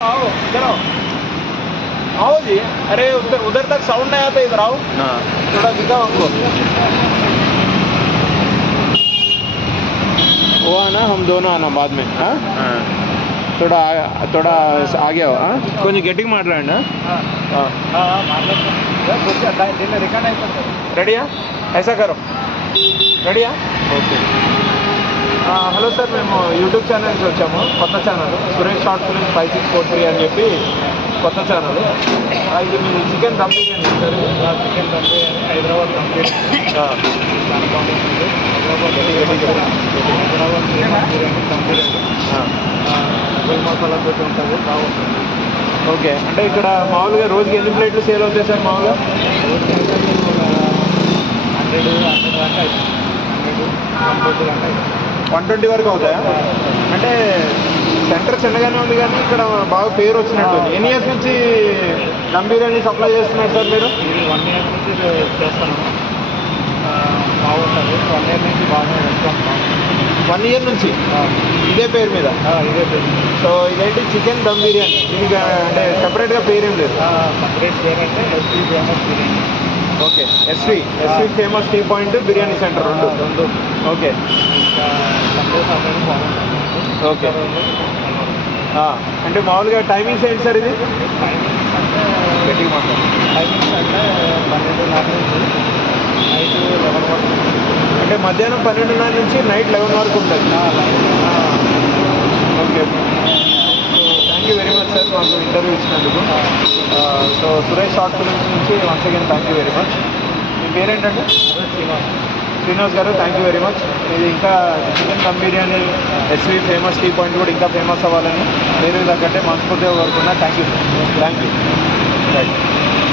आओ इधर आओ आओ जी। अरे उधर उधर तक साउंड नहीं आता, इधर आओ थोड़ा दिखाओ हमको। वो आना, हम दोनों आना बाद में। हाँ थोड़ा आगे आओ। हाँ కొంచెం గట్టిగా మాట్లాడండి। రెడీయా? ऐसा करो। రెడీయా? ఓకే। హలో సార్, మేము యూట్యూబ్ ఛానల్ నుంచి వచ్చాము, కొత్త ఛానల్ సురేష్ షార్ట్ ఫిల్మ్స్ 5643 అని చెప్పి కొత్త ఛానల్। ఇది మీరు chicken dum biryani sir? Chicken dum biryani Hyderabad dum biryani చాలా బాగుంటుంది। హైదరాబాద్ బిర్యానీ దమ్ బిర్యానీ గొల్ మసాలాతో ఉంటుంది, బాగుంటుంది। ఓకే, అంటే ఇక్కడ మామూలుగా రోజుకి ఎన్ని ప్లేట్లు సేల్ అవుతాయి సార్? మామూలుగా 120 వరకు అవుతాయా? అంటే సెంటర్ చిన్నగానే ఉంది కానీ ఇక్కడ బాగా పేరు వచ్చినట్టుంది। ఎన్ని ఇయర్స్ నుంచి దమ్ బిర్యానీ సప్లై చేస్తున్నారు సార్ మీరు? 1 ఇయర్ నుంచి చేస్తాను, బాగుంటుంది। 1 ఇయర్ నుంచి బాగా రెస్పాన్స్ బాగుంటుంది। 1 ఇయర్ నుంచి ఇదే పేరు మీద? ఇదే పేరు। సో ఇదేంటి చికెన్ దమ్ బిర్యానీ, ఇది అంటే సెపరేట్గా పేరేం లేదు? సపరేట్ పేరు అంటే SV famous biryani. Okay, SV famous tea point biryani centre రెండు। ఓకే ఓకే, అంటే మామూలుగా టైమింగ్స్ ఏంటి సార్ ఇది? టైమింగ్స్ అంటే గట్టిగా మాట్లాడు। టైమింగ్స్ అంటే 12:30 నుంచి నైట్ 11 వరకు, అంటే మధ్యాహ్నం 12:30 నుంచి నైట్ 11 వరకు ఉంటుంది। Okay, thank you very much sir మాకు ఇంటర్వ్యూ ఇచ్చినందుకు। సో సురేష్ షార్ట్ ఫిల్మ్స్ నుంచి once again thank you very much. మీ పేరేంటంటే? శ్రీనివాస్ గారు, థ్యాంక్ యూ వెరీ మచ్। ఇది ఇంకా chicken dum biryani SV famous tea point కూడా ఇంకా ఫేమస్ అవ్వాలని మీరు తగ్గట్టే మనస్ఫూర్తిగా కోరుకున్నా। Thank you right.